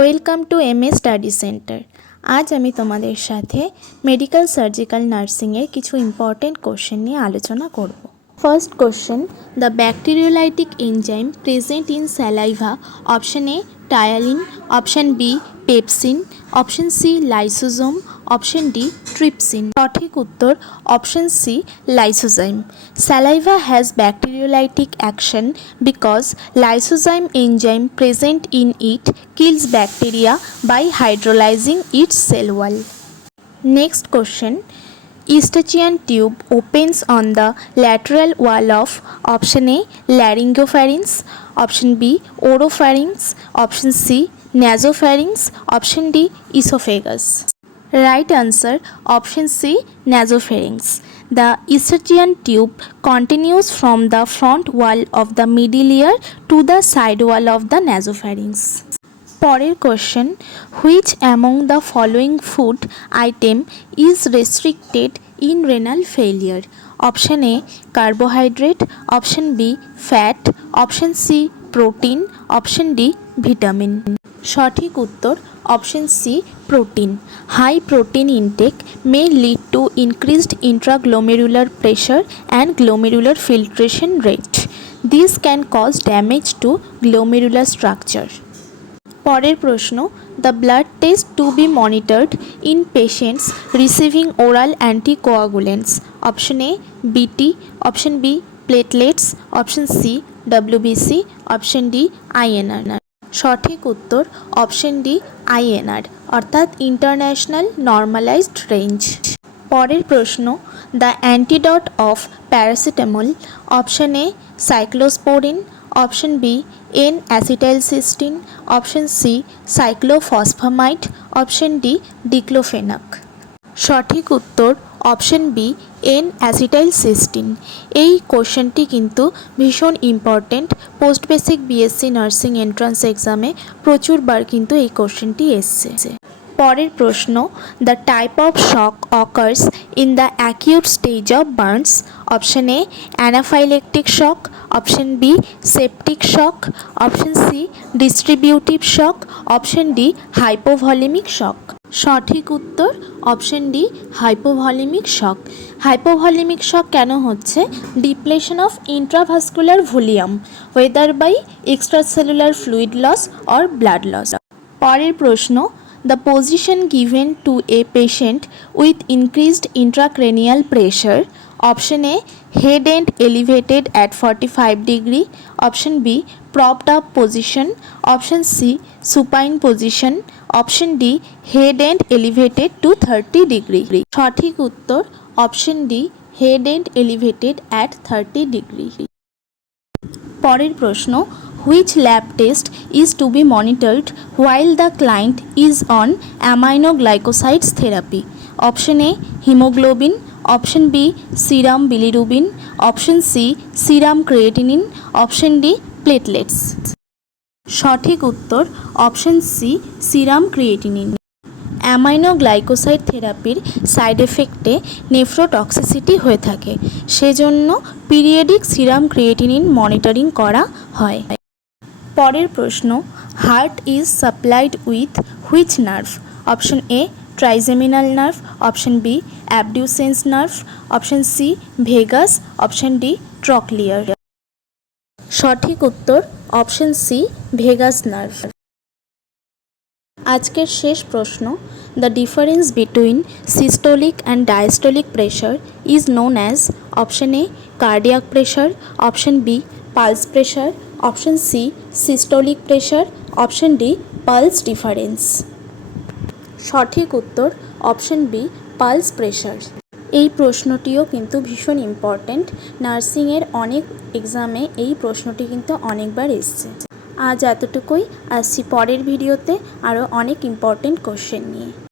Welcome to M A study centre. আজ আমি তোমাদের সাথে মেডিকেল সার্জিক্যাল নার্সিংয়ের কিছু ইম্পর্টেন্ট কোশ্চেন নিয়ে আলোচনা করব। First question, the bacteriolytic enzyme present in saliva, option A ptyalin, option B pepsin, option C lysosome, option D trypsin. সঠিক উত্তর option C lysozyme. Saliva has bacteriolytic action because lysozyme enzyme present in it kills bacteria by hydrolyzing its cell wall. Next question, Eustachian tube opens on the lateral wall of option A laryngopharynx, option B oropharynx, option C nasopharynx, option D esophagus. Right answer option C nasopharynx. The Eustachian tube continues from the front wall of the middle ear to the side wall of the nasopharynx. পরের question, which among the following food item is restricted in renal failure? Option A carbohydrate, option B fat, option C protein, option D vitamin. সঠিক উত্তর option C protein. High protein intake may lead to increased intraglomerular pressure and glomerular filtration rate. This can cause damage to glomerular structure. পরের প্রশ্ন, the blood test to be monitored in patients receiving oral anticoagulants. Option A BT, option B platelets, option C WBC, option D INR. সঠিক উত্তর option D INR অর্থাৎ international normalized range. পরের প্রশ্ন, the antidote of paracetamol. Option A cyclosporin, option B N acetylcysteine, option C cyclophosphamide, option D diclofenac. সঠিক উত্তর option B N অ্যাসিটাইলসিস্টিন। এই কোশ্চেনটি কিন্তু ভীষণ important, post basic BSc nursing entrance এক্সামে প্রচুরবার কিন্তু এই কোশ্চেনটি এসছে। পরের প্রশ্ন, the type of shock occurs in the acute stage of burns. Option A anaphylactic shock, option B septic shock, option C distributive shock, option D hypovolemic shock. সঠিক উত্তর option D hypovolemic shock. Hypovolemic shock কেন হচ্ছে? Depletion of intravascular volume, whether by extracellular fluid loss or blood loss. পরের প্রশ্ন, the position given to a patient with increased intracranial pressure. Option A head end elevated at 45 degree, option B propped up position, option C supine position, option D head end elevated to 30 degree. সঠিক উত্তর option D head end elevated at 30 degree. পরের প্রশ্ন, which lab test is to be monitored while the client is on aminoglycosides therapy? Option A hemoglobin, option B serum bilirubin, option C serum creatinine, option D platelets. সঠিক উত্তর option C serum creatinine. Aminoglycoside থেরাপির side এফেক্টে nephrotoxicity হয়ে থাকে, সেজন্য periodic serum creatinine monitoring করা হয়। পরের প্রশ্ন, heart is supplied with which nerve? Option A trigeminal nerve, option B abducens nerve, option C vagus, option D trochlear. সঠিক উত্তর অপশন সি ভেগাস নার্ভ। আজকের শেষ প্রশ্ন, the difference between systolic and diastolic pressure is known as. Option A cardiac pressure, option B pulse pressure, option C systolic pressure, option D pulse difference. সঠিক উত্তর option B pulse pressure. এই প্রশ্নটিও কিন্তু ভীষণ important, নার্সিংয়ের অনেক এক্সামে এই প্রশ্নটি কিন্তু অনেকবার এসছে। আজ এতটুকুই, আসছি পরের ভিডিওতে আরও অনেক ইম্পর্ট্যান্ট কোশ্চেন নিয়ে।